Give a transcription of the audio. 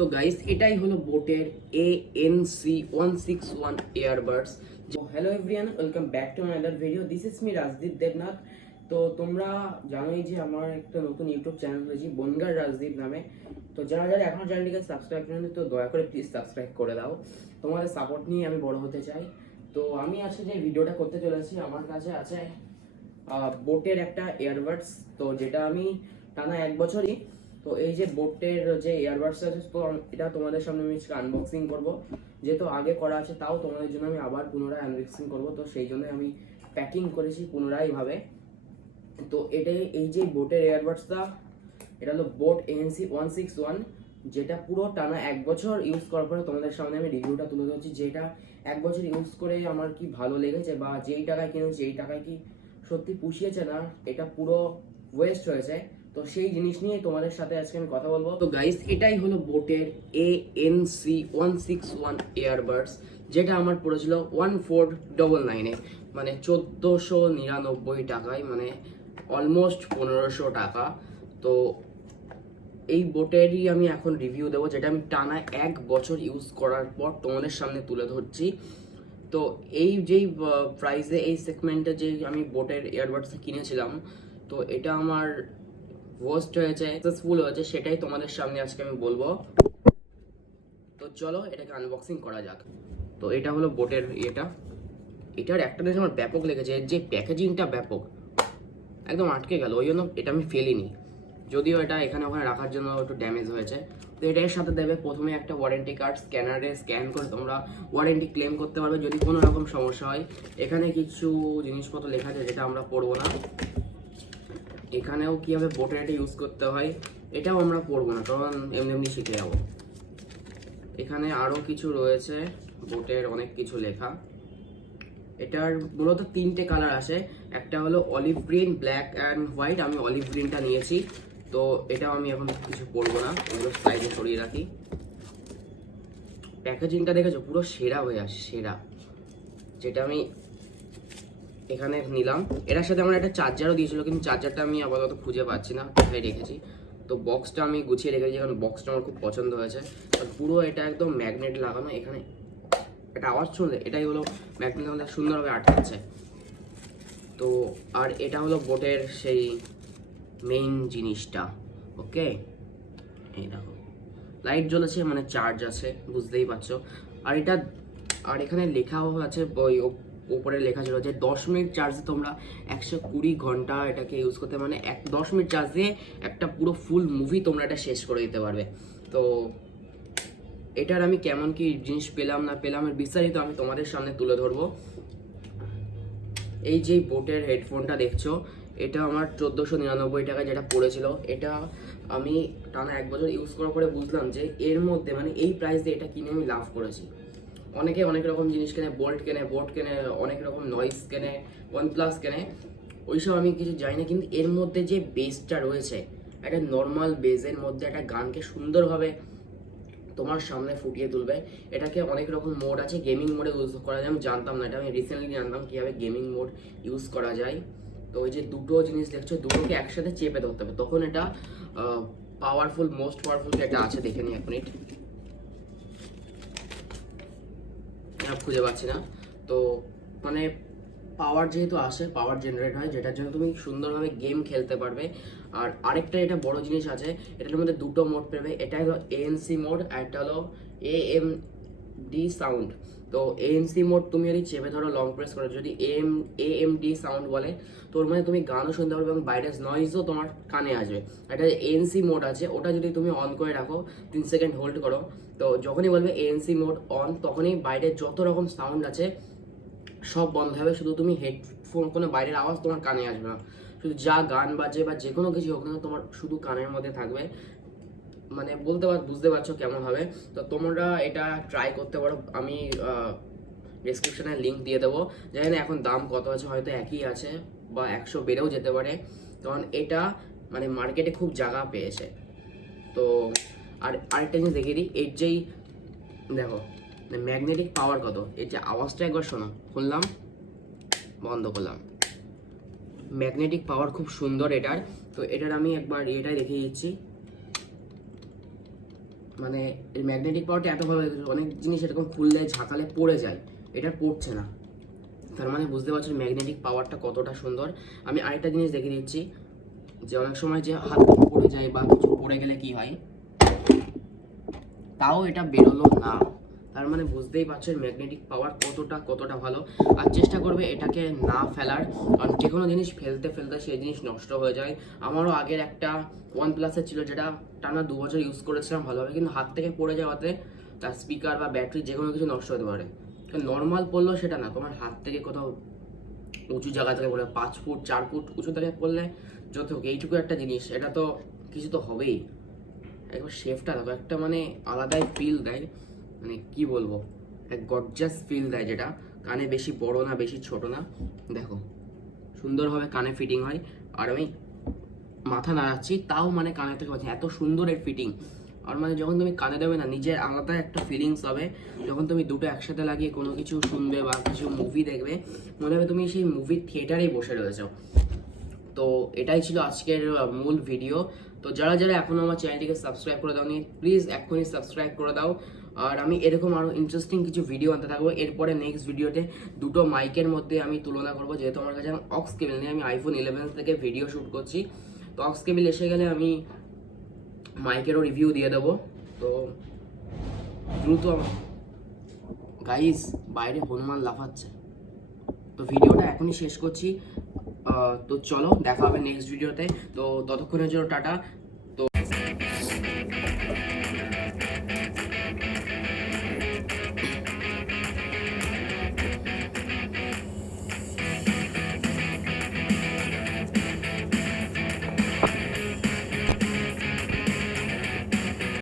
তো গাইস এটাই হলো বোটের A N C one six one earbuds hello everyone welcome back to another video this is me Rajdeep Debnath তো তোমরা জানোই যে আমার একটা নতুন ইউটিউব চ্যানেল হয়েছে বনগার রাজদীপ নামে। তো যারা যারা এখনও চ্যানেলটিকে সাবস্ক্রাইব করেন, তো দয়া করে প্লিজ সাবস্ক্রাইব করে দাও। তোমাদের সাপোর্ট নিয়ে আমি বড় হতে চাই। তো আমি আজকে যে ভিডিওটা করতে চলেছি, আমার কাছে আছে বোটের একটা ইয়ারবাডস তো যেটা আমি টানা এক বছরই তো এই যে বোটের যে ইয়ারবাডস আছে, তো এটা তোমাদের সামনে আমি আনবক্সিং করব। যেহেতু আগে করা আছে, তাও তোমাদের জন্য আমি আবার পুনরায় আনবক্সিং করব। তো সেই জন্য আমি প্যাকিং করেছি পুনরায় ভাবে তো এটাই, এই যে বোটের ইয়ারবাডসটা এটা হলো boAt ANC one six one, যেটা পুরো টানা এক বছর ইউজ করার পরে তোমাদের সামনে আমি রিভিউটা তুলে ধরছি, যেটা এক বছর ইউজ করে আমার কি ভালো লেগেছে বা যেই টাকায় কিনেছি এই টাকায় কি সত্যি পুষিয়েছে না, এটা পুরো ওয়েস্ট হয়েছে। তো সেই জিনিস নিয়ে তোমাদের সাথে আজকে আমি কথা বলব। তো গাইস এটাই হলো বোটের A N C one six one earbuds যেটা আমার পড়েছিল ওয়ান ফোর ডবল নাইনে মানে চোদ্দোশো নিরানব্বই টাকায় মানে অলমোস্ট পনেরোশো টাকা। তো এই বোটেরই আমি এখন রিভিউ দেবো, যেটা আমি টানা এক বছর ইউজ করার পর তোমাদের সামনে তুলে ধরছি। তো এই যেই প্রাইসে এই সেগমেন্টে যে আমি বোটের ইয়ারবাডসটা কিনেছিলাম, তো এটা আমার ওয়ার্স্ট হয়েছে সাকসেসফুল হয়েছে, সেটাই তোমাদের সামনে আজকে আমি বলব। তো চলো, এটাকে আনবক্সিং করা যাক। তো এটা হলো বোটের ইয়েটা। এটার একটা জিনিস আমার ব্যাপক লেগেছে, যে প্যাকেজিংটা ব্যাপক। একদম আটকে গেল, ওই জন্য এটা আমি ফেলিনি। যদিও এটা এখানে ওখানে রাখার জন্য একটু ড্যামেজ হয়েছে। তো এটার সাথে দেবে, প্রথমে একটা ওয়ারেন্টি কার্ড স্ক্যানারে স্ক্যান করে তোমরা ওয়ারেন্টি ক্লেম করতে পারবে, যদি কোনো রকম সমস্যা হয়। এখানে কিছু জিনিসপত্র লেখা আছে, যেটা আমরা পড়ব না। এখানেও কীভাবে বোটের এটা ইউজ করতে হয়, এটাও আমরা পড়ব না, কারণ এমনি এমনি শিখে যাব। এখানে আরও কিছু রয়েছে বোটের অনেক কিছু লেখা। এটার মূলত তিনটে কালার আসে, একটা হলো olive green black and white আমি অলিভ গ্রিনটা নিয়েছি, তো এটাও আমি এখন কিছু পরবো না, এগুলো সাইডে সরিয়ে রাখি। প্যাকেজিংটা দেখেছ? পুরো সেরা হয়ে আসে সেরা। যেটা আমি এখানে নিলাম। এটার সাথে আমার একটা চার্জারও দিয়েছিল, কিন্তু চার্জারটা আমি আপাতত খুঁজে পাচ্ছি না, কোথায় রেখেছি। তো বক্সটা আমি গুছিয়ে রেখেছি, কারণ বক্সটা আমার খুব পছন্দ হয়েছে। আর পুরো এটা একদম ম্যাগনেট লাগানো, এখানে একটা আওয়াজ শুনলে এটাই হলো ম্যাগনেট লাগানো সুন্দরভাবে আটকাচ্ছে। তো, আর এটা হলো বোটের সেই মেইন জিনিসটা ওকে এই দেখো লাইট জ্বলেছে মানে চার্জ আছে, বুঝতেই পারছ। আর এটা, আর এখানে লেখাও আছে, ওই ওপ- উপরে লেখা ছিল যে দশ মিনিট চার্জে তোমরা একশো কুড়ি ঘণ্টা এটাকে ইউজ করতে মানে এক, দশ মিনিট চার্জ দিয়ে একটা পুরো ফুল মুভি তোমরা এটা শেষ করে দিতে পারবে। তো এটার আমি কেমন কি জিনিস পেলাম না পেলাম এর বিস্তারিত আমি তোমাদের সামনে তুলে ধরবো। এই যে বোটের হেডফোনটা দেখছ, এটা আমার চোদ্দোশো নিরানব্বই টাকা যেটা পড়েছিল, এটা আমি টানা এক বছর ইউজ করার পরে বুঝলাম যে এর মধ্যে মানে এই প্রাইস দিয়ে এটা কিনে আমি লাভ করেছি। অনেকে অনেক রকম জিনিস কেনে বোল্ট কেনে বোট কেনে, অনেক রকম নয়েস কেনে ওয়ান প্লাস কেনে, ওইসব আমি কিছু জানি না, কিন্তু এর মধ্যে যে বেসটা রয়েছে, একটা নর্মাল বেসের মধ্যে একটা গানকে সুন্দরভাবে তোমার সামনে ফুটিয়ে তুলবে, এটাকে অনেক রকম মোড আছে গেমিং মোডে ইউজ করা যায়, আমি জানতাম না, এটা আমি রিসেন্টলি জানতাম কীভাবে গেমিং মোড ইউজ করা যায়। তো ওই যে দুটো জিনিস দেখছ, দুটোকে একসাথে চেপে ধরতে হবে, তখন এটা পাওয়ারফুল মোস্ট পাওয়ারফুল একটা আছে, দেখে নিই এক মিনিট অ্যাপ খুঁজে পাচ্ছি না। তো মানে পাওয়ার যেহেতু আসে পাওয়ার জেনারেট হয়, যেটার জন্য তুমি সুন্দরভাবে গেম খেলতে পারবে। আর আরেকটা এটা বড় জিনিস আছে, এটার মধ্যে দুটো মোড পেবে এটা হলো এএনসি মোড আর একটা হলো এ এম ডি সাউন্ড তো এএনসি মোড তুমি যদি চেপে ধরো লং প্রেস করো, যদি M A M D sound বলে, তোর মানে তুমি গানও শুনতে পারবে এবং বাইরের নয়েজও তোমার কানে আসবে। একটা এএনসি মোড আছে, ওটা যদি তুমি অন করে রাখো, তিন সেকেন্ড হোল্ড করো, তো যখনই বলবে এএনসি মোড অন তখনই বাইরে যত রকম সাউন্ড আছে, সব বন্ধ হবে, শুধু তুমি হেডফোন কোনো বাইরের আওয়াজ তোমার কানে আসবে না। শুধু যা গান বাজে বা যে কোনো কিছু হোক না তোমার শুধু কানের মধ্যে থাকবে। মানে বলতে পার, বুঝতে পারছ কেমন হবে। তো তোমরা এটা ট্রাই করতে পারো, আমি ডিসক্রিপশনে লিঙ্ক দিয়ে দেবো। জানি এখন দাম কত আছে, হয়তো একই আছে বা একশো বেড়েও যেতে পারে। কারণ এটা মানে মার্কেটে খুব জায়গা পেয়েছে। তো, আর আরেকটা জিনিস দেখিয়ে দিই, এর যেই, দেখো ম্যাগনেটিক পাওয়ার কত? এর যে আওয়াজটা একবার শোনো, খুললাম, বন্ধ করলাম। ম্যাগনেটিক পাওয়ার খুব সুন্দর এটার। তো এটার আমি একবার এটাই দেখিয়ে দিচ্ছি। মানে ম্যাগনেটিক পাওয়ারটা এত ভালো অনেক জিনিস এরকম খুললে ঝাঁকালে পড়ে যায়। এটা পড়ছে না। তার মানে বুঝতে পারছেন ম্যাগনেটিক পাওয়ারটা কতটা সুন্দর। আমি আরেকটা জিনিস দেখে দিচ্ছি, যে অনেক সময় যে হাত পড়ে যায় বা কিছু পড়ে গেলে কি হয়, তাও এটা বেরোলো না। তার মানে বুঝতেই পারছেন ম্যাগনেটিক পাওয়ার কতটা কতটা ভালো। আর চেষ্টা করবে এটাকে না ফেলার। কারণ যে কোনো জিনিস ফেলতে ফেলতে সেই জিনিস নষ্ট হয়ে যায়। আমারও আগের একটা ওয়ান প্লাসের ছিল যেটা টানা দু বছর ইউজ করেছিলাম ভালোভাবে, কিন্তু হাত থেকে পড়ে যাওয়াতে তার স্পিকার বা ব্যাটারি যে কোনো কিছু নষ্ট হতে পারে। নর্মাল পড়লেও সেটা না, তোমার হাত থেকে কোথাও উঁচু জায়গা থেকে পড়লে পাঁচ ফুট, চার ফুট উঁচু থেকে পড়লে যত হোক, এইটুকু একটা জিনিস, এটা তো, কিছু তো হবেই। একবার শেফটা দেখো, একটা মানে আলাদাই ফিল দেয়। মানে কি বলব? এক গর্জাস ফিল দেয় যেটা। কানে বেশি বড় না, বেশি ছোট না। দেখো, সুন্দরভাবে কানে ফিটিং হয়। আর আমি মাথা নাড়াচ্ছি, তাও মানে কানে থেকে পাচ্ছি এত সুন্দর এর ফিটিং আর মানে যখন তুমি কানে দেবে না, নিজের আলাদা একটা ফিলিংস হবে। যখন তুমি দুটো একসাথে লাগিয়ে কোনো কিছু শুনবে বা কিছু মুভি দেখবে, মনে হবে তুমি সেই মুভির থিয়েটারেই বসে রয়েছো। তো এটাই ছিল আজকের মূল ভিডিও তো যারা যারা এখনও আমার চ্যানেলটিকে সাবস্ক্রাইব করে দাওনি প্লিজ এখনই সাবস্ক্রাইব করে দাও। আর আমি এরকম আরও ইন্টারেস্টিং কিছু ভিডিও আনতে থাকব। এরপরে নেক্সট ভিডিওতে দুটো মাইকের মধ্যে আমি তুলনা করব। যেহেতু আমার কাছে অক্স কেবিল নেই, আমি আইফোন ইলেভেন থেকে ভিডিও শ্যুট করছি। তো অক্স কেবিল এসে গেলে আমি মাইকেরও রিভিউ দিয়ে দেবো। তো দ্রুত গাইস বাইরে হনুমান লাফাচ্ছে। তো ভিডিওটা এখনই শেষ করছি। তো চলো, দেখা হবে নেক্সট ভিডিওতে তো ততক্ষণের জন্য টাটা।